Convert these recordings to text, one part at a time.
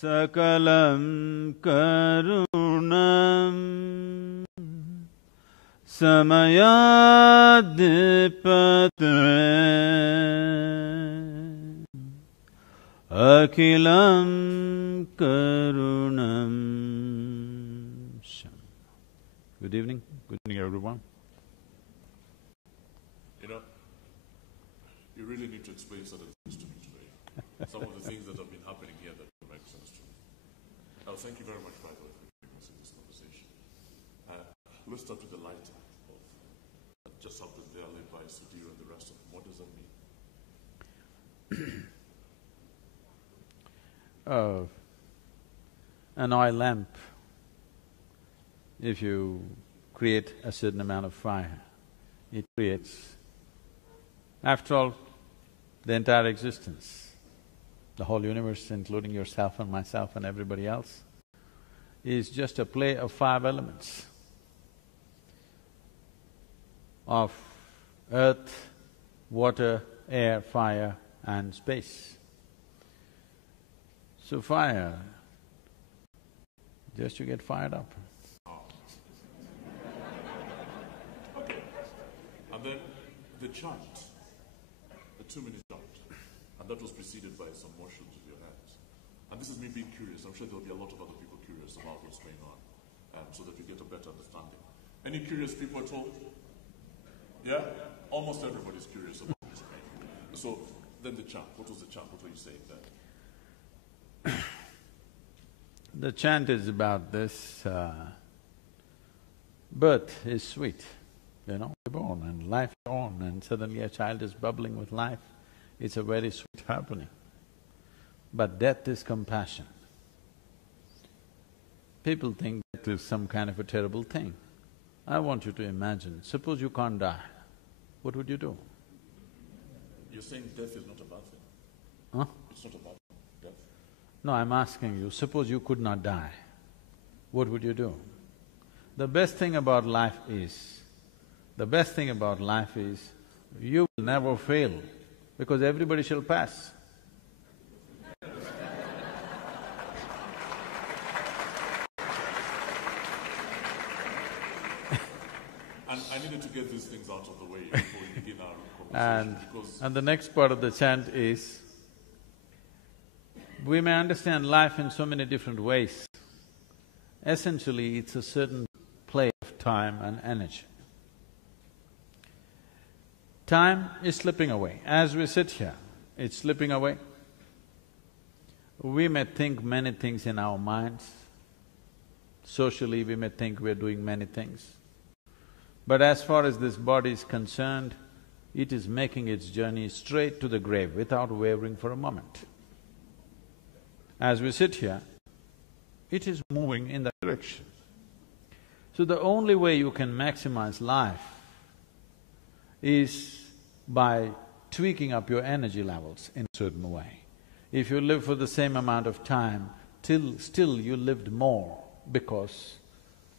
Sakalam karunam samayadipate akilam karunam. Good evening. Good evening, everyone. You know, you really need to explain certain things to me today. Some of the things that have been happening here that don't make sense to me. Thank you very much, by the way, for joining us in this conversation. Let's start with the lighter of just something there led by Sadhguru and the rest of them. What does that mean? An oil lamp, if you create a certain amount of fire, it creates, after all, the entire existence, the whole universe, including yourself and myself and everybody else, is just a play of five elements of earth, water, air, fire and space. So fire, just to get fired up. Okay. And then the chant, the 2-minute chant, and that was preceded by some motions with your hands. And this is me being curious. I'm sure there'll be a lot of other people curious about what's going on, so that we get a better understanding. Any curious people at all? Yeah? Almost everybody's curious about this. So, then the chant. What was the chant? What were you saying there? The chant is about this, birth is sweet, you know, you're born and life is on and suddenly a child is bubbling with life. It's a very sweet happening. But death is compassion. People think death is some kind of a terrible thing. I want you to imagine, suppose you can't die, what would you do? You're saying death is not a bad thing? Huh? It's not a bad thing, death? No, I'm asking you, suppose you could not die, what would you do? The best thing about life is, you will never fail, because everybody shall pass. And I needed to get these things out of the way before we begin our conversation, because… And the next part of the chant is, we may understand life in so many different ways. Essentially, it's a certain play of time and energy. Time is slipping away. As we sit here, it's slipping away. We may think many things in our minds. Socially, we may think we're doing many things. But as far as this body is concerned, it is making its journey straight to the grave without wavering for a moment. As we sit here, it is moving in that direction. So the only way you can maximize life is by tweaking up your energy levels in a certain way. If you live for the same amount of time, still you lived more, because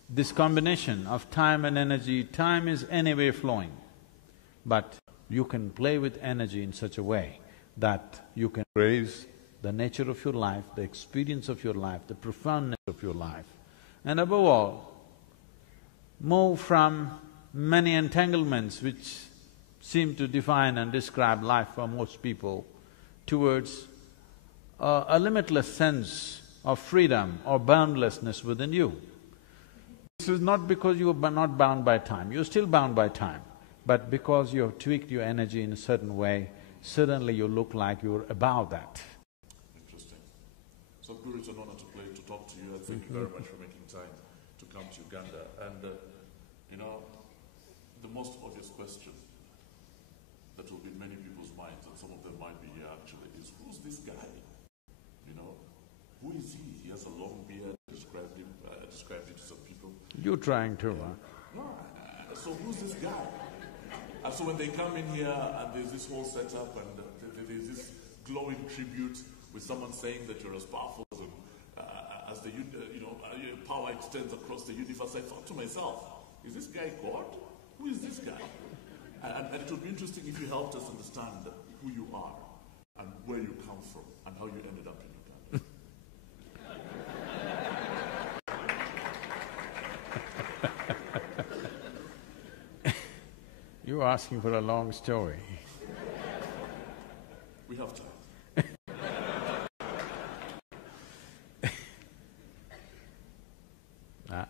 this combination of time and energy, time is anyway flowing, but you can play with energy in such a way that you can raise the nature of your life, the experience of your life, the profoundness of your life, and above all, move from many entanglements which seem to define and describe life for most people towards a limitless sense of freedom or boundlessness within you. This is not because you are not bound by time, you're still bound by time, but because you have tweaked your energy in a certain way, suddenly you look like you're above that. Sadhguru, it's an honor to talk to you, and thank you very much for making time to come to Uganda. And you know, the most obvious question that will be in many people's minds, and some of them might be here actually, is who's this guy? You know, who is he? He has a long beard, described him to some people. You're trying to, huh? No, so who's this guy? And so when they come in here and there's this whole setup and there's this glowing tribute with someone saying that you're as powerful as the your power extends across the universe, I thought to myself, is this guy God? Who is this guy? And it would be interesting if you helped us understand who you are and where you come from and how you ended up in Uganda. You're asking for a long story. We have time.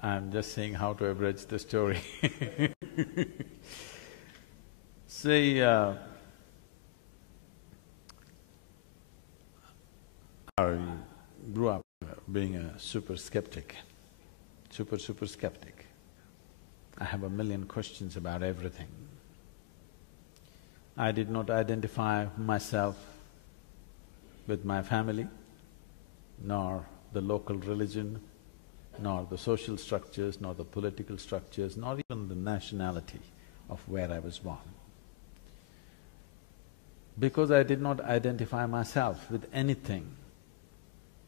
I'm just saying how to abridge the story. See, I grew up being a super skeptic. Super skeptic. I have a million questions about everything. I did not identify myself with my family, nor the local religion, nor the social structures, nor the political structures, nor even the nationality of where I was born. Because I did not identify myself with anything,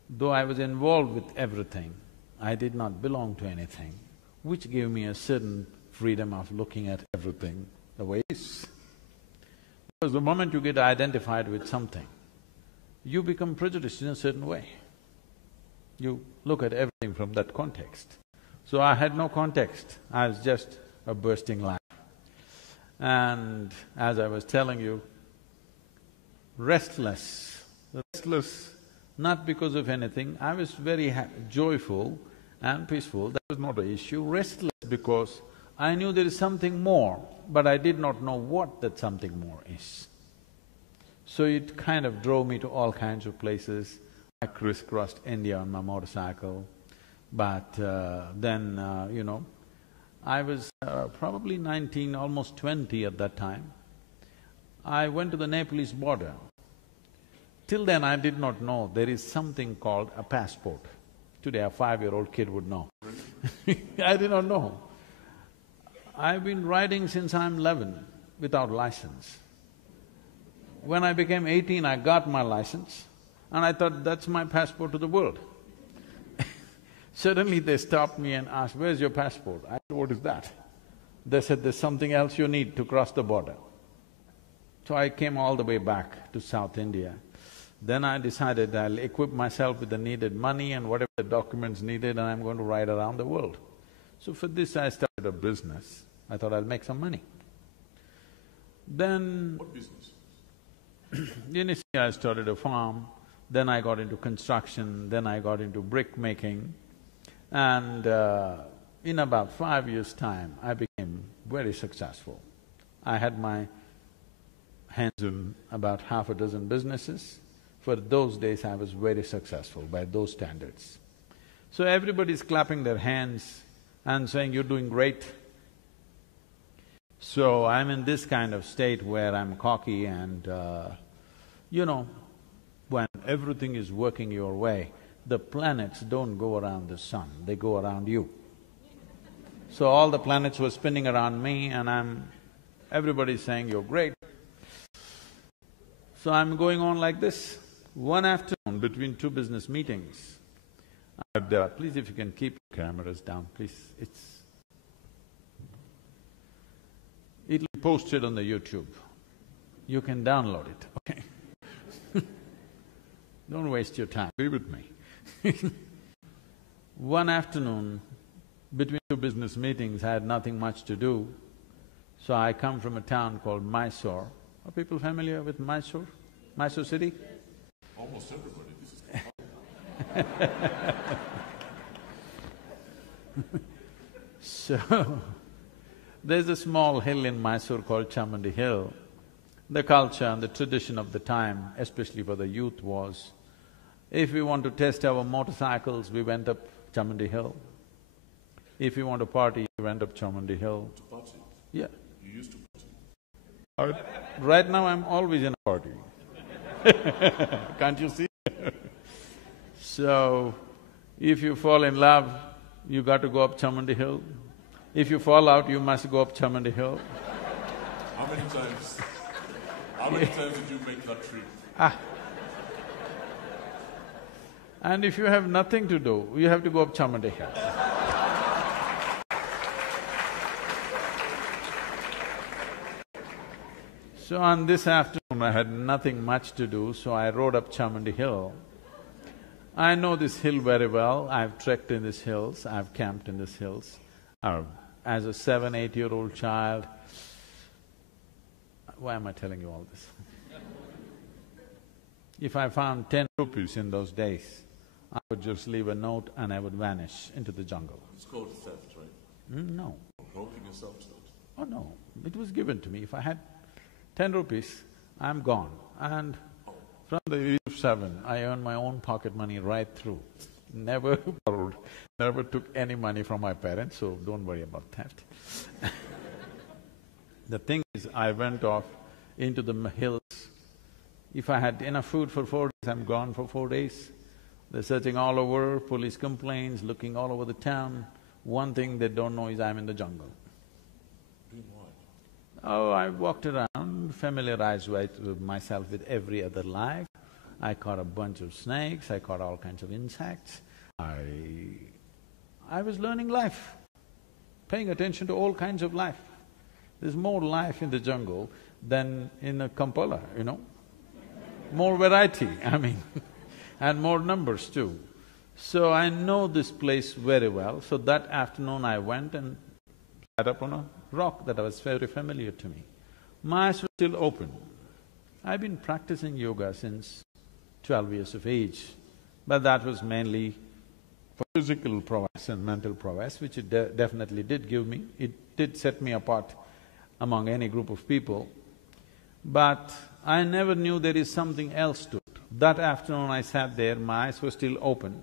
though I was involved with everything, I did not belong to anything, which gave me a certain freedom of looking at everything the way it is. Because the moment you get identified with something, you become prejudiced in a certain way. You look at everything from that context. So I had no context, I was just a bursting life. And as I was telling you, restless not because of anything, I was very joyful and peaceful, that was not an issue. Restless because I knew there is something more, but I did not know what that something more is. So it kind of drove me to all kinds of places. I crisscrossed India on my motorcycle, but then, I was probably 19, almost 20 at that time. I went to the Nepalese border. Till then I did not know there is something called a passport. Today a 5-year-old kid would know. I did not know. I've been riding since I'm 11 without license. When I became 18, I got my license and I thought that's my passport to the world. Suddenly they stopped me and asked, "Where's your passport?" I said, "What is that?" They said, "There's something else you need to cross the border." So I came all the way back to South India. Then I decided I'll equip myself with the needed money and whatever the documents needed, and I'm going to ride around the world. So for this I started a business. I thought I'll make some money. Then… What business? Initially I started a farm, then I got into construction, then I got into brick making, and in about 5 years' time I became very successful. I had my hands on about half a dozen businesses. For those days I was very successful by those standards. So everybody's clapping their hands and saying, "You're doing great." So I'm in this kind of state where I'm cocky and when everything is working your way, the planets don't go around the sun, they go around you. So all the planets were spinning around me and everybody's saying, "You're great." So I'm going on like this. One afternoon, between two business meetings, please if you can keep your cameras down, please, it'll be posted on the YouTube. You can download it, okay? Don't waste your time, be with me. One afternoon, between two business meetings, I had nothing much to do, so I come from a town called Mysore. Are people familiar with Mysore? Mysore city? Almost everybody, this is… So, there's a small hill in Mysore called Chamandi Hill. The culture and the tradition of the time, especially for the youth, was if we want to test our motorcycles, we went up Chamandi Hill. If we want to party, we went up Chamandi Hill. To party? Yeah. You used to party? Right now I'm always in a party. Can't you see? So, if you fall in love, you got to go up Chamandi Hill. If you fall out, you must go up Chamandi Hill. How many times did you make that trip? And if you have nothing to do, you have to go up Chamandi Hill. So on this afternoon I had nothing much to do, so I rode up Chamandi Hill. I know this hill very well, I've trekked in these hills, I've camped in these hills. As a 7, 8-year-old child, why am I telling you all this? If I found 10 rupees in those days, I would just leave a note and I would vanish into the jungle. It's called theft, right? No. Helping yourself to it. Oh no, it was given to me. If I had 10 rupees, I'm gone. And from the age of 7, I earned my own pocket money right through. Never borrowed, never took any money from my parents, so don't worry about theft. The thing is, I went off into the hills. If I had enough food for 4 days, I'm gone for 4 days. They're searching all over, police complaints, looking all over the town. One thing they don't know is I'm in the jungle. Doing what? Oh, I walked around, familiarized myself with every other life. I caught a bunch of snakes, I caught all kinds of insects. I was learning life, paying attention to all kinds of life. There's more life in the jungle than in a Kampala, you know. More variety, I mean, and more numbers too. So I know this place very well. So that afternoon I went and sat up on a rock that was very familiar to me. My eyes were still open. I've been practicing yoga since 12 years of age, but that was mainly for physical prowess and mental prowess, which it definitely did give me. It did set me apart among any group of people, but I never knew there is something else to it. That afternoon I sat there, my eyes were still open.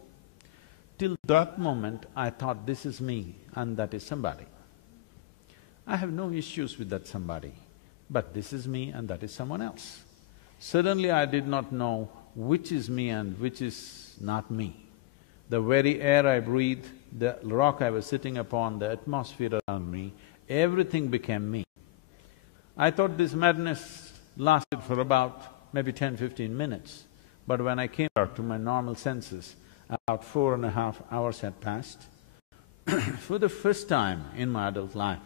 Till that moment, I thought, this is me and that is somebody. I have no issues with that somebody, but this is me and that is someone else. Suddenly I did not know which is me and which is not me. The very air I breathed, the rock I was sitting upon, the atmosphere around me, everything became me. I thought this madness lasted for about maybe 10–15 minutes, but when I came back to my normal senses, about 4.5 hours had passed. For the first time in my adult life,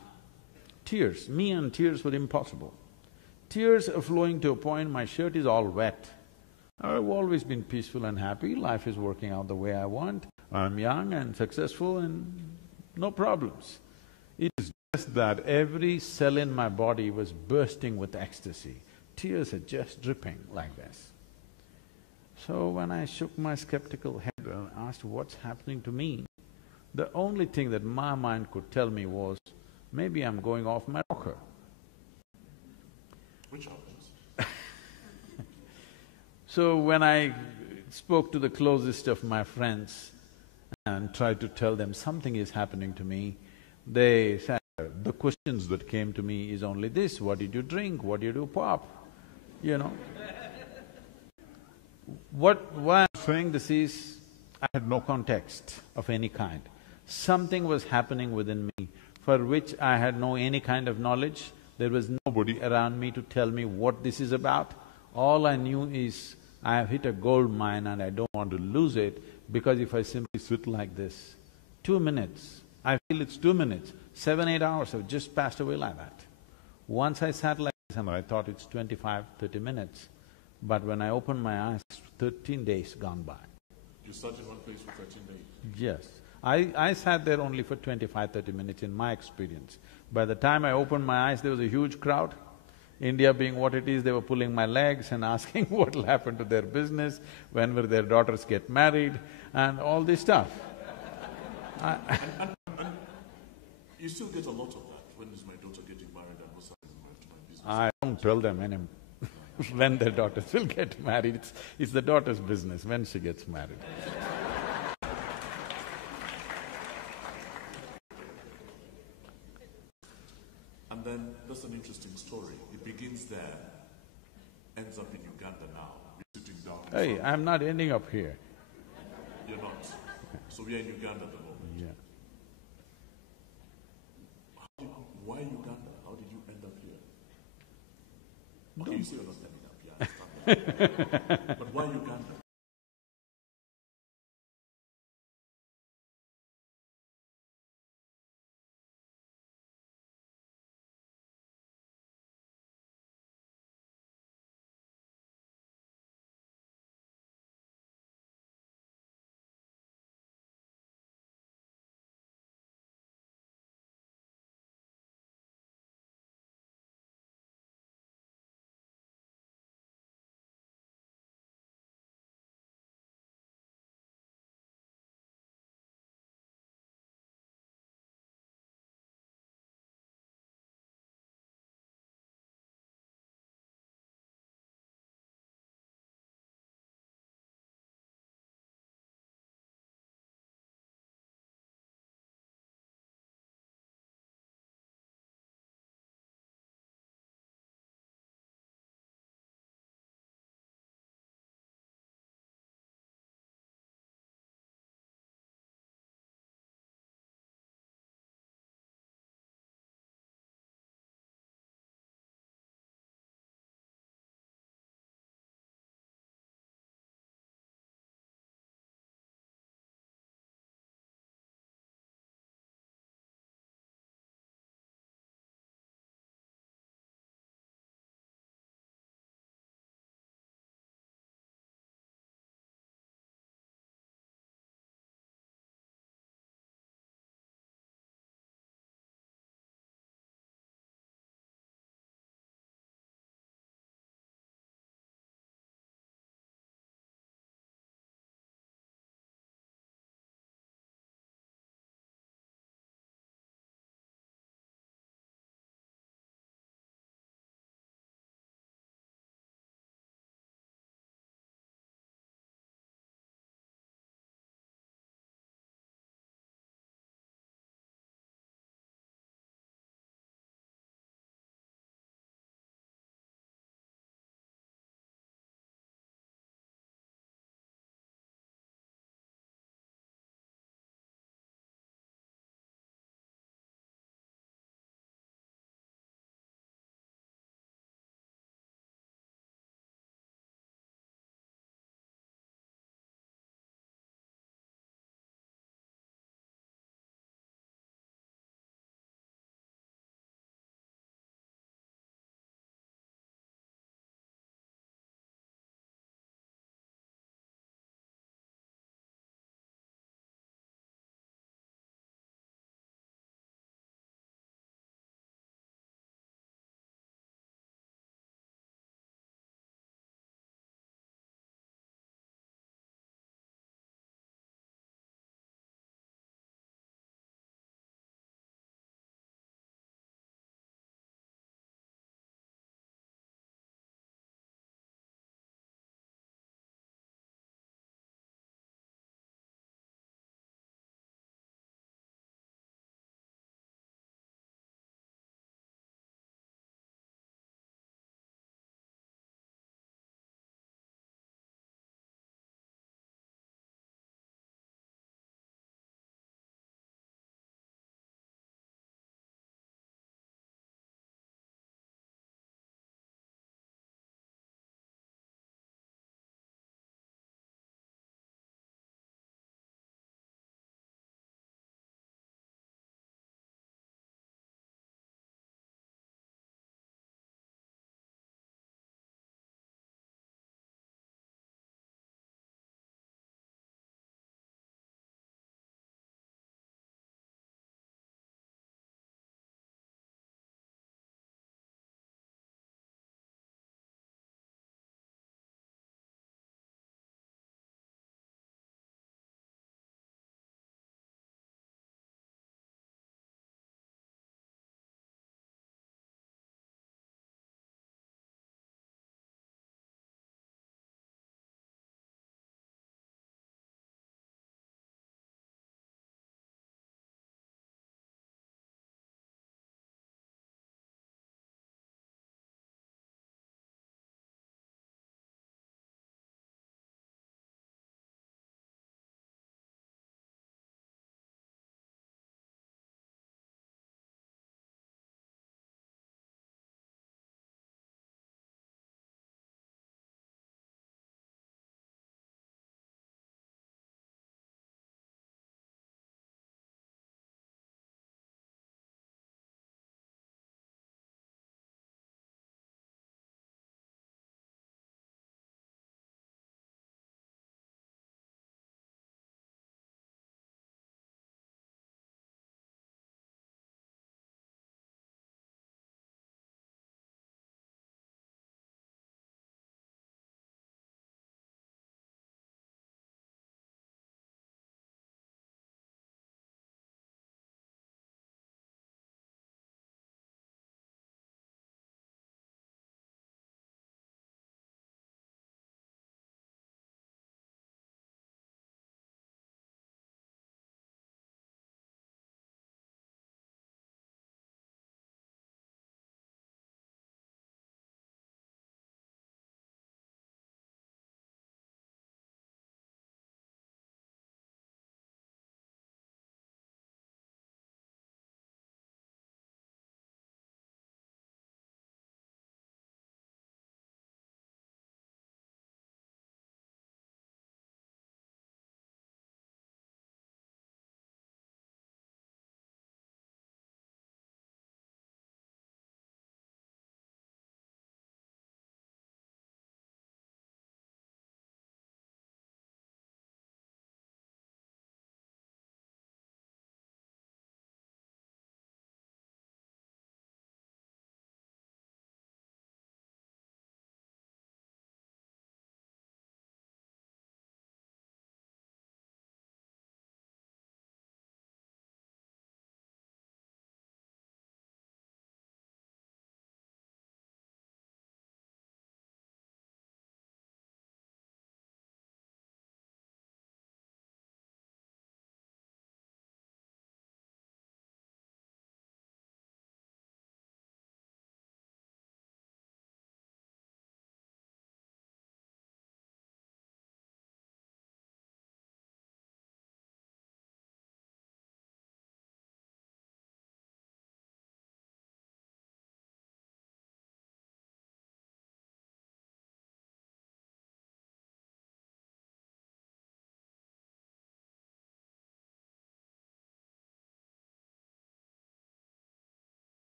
tears, me and tears were impossible. Tears are flowing to a point my shirt is all wet. I've always been peaceful and happy, life is working out the way I want, I'm young and successful and no problems. It is just that every cell in my body was bursting with ecstasy. Tears are just dripping like this. So when I shook my skeptical head and asked what's happening to me, the only thing that my mind could tell me was, maybe I'm going off my rocker. Which happens? So when I spoke to the closest of my friends and tried to tell them something is happening to me, they said, the questions that came to me is only this: what did you drink, what did you do pop, you know. Why I'm saying this is, I had no context of any kind. Something was happening within me for which I had no any kind of knowledge. There was nobody around me to tell me what this is about. All I knew is, I have hit a gold mine and I don't want to lose it, because if I simply sit like this, 2 minutes, I feel it's 2 minutes, 7–8 hours have just passed away like that. Once I sat like this and I thought it's 25–30 minutes, but when I opened my eyes, 13 days gone by. You sat in one place for 13 days? Yes. I sat there only for 25–30 minutes in my experience. By the time I opened my eyes, there was a huge crowd. India being what it is, they were pulling my legs and asking what will happen to their business, when will their daughters get married, and all this stuff. And you still get a lot of that. When is my daughter getting married and what's happening to my business? I don't tell them anymore when their daughters will get married. It's the daughter's business when she gets married. And then that's an interesting story. It begins there, ends up in Uganda now. You're sitting down. Hey, I'm not ending up here. You're not. So we are in Uganda at the moment. Yeah. Why Uganda? How did you end up here? Okay, you say you're not ending up here, I understand that. But why Uganda?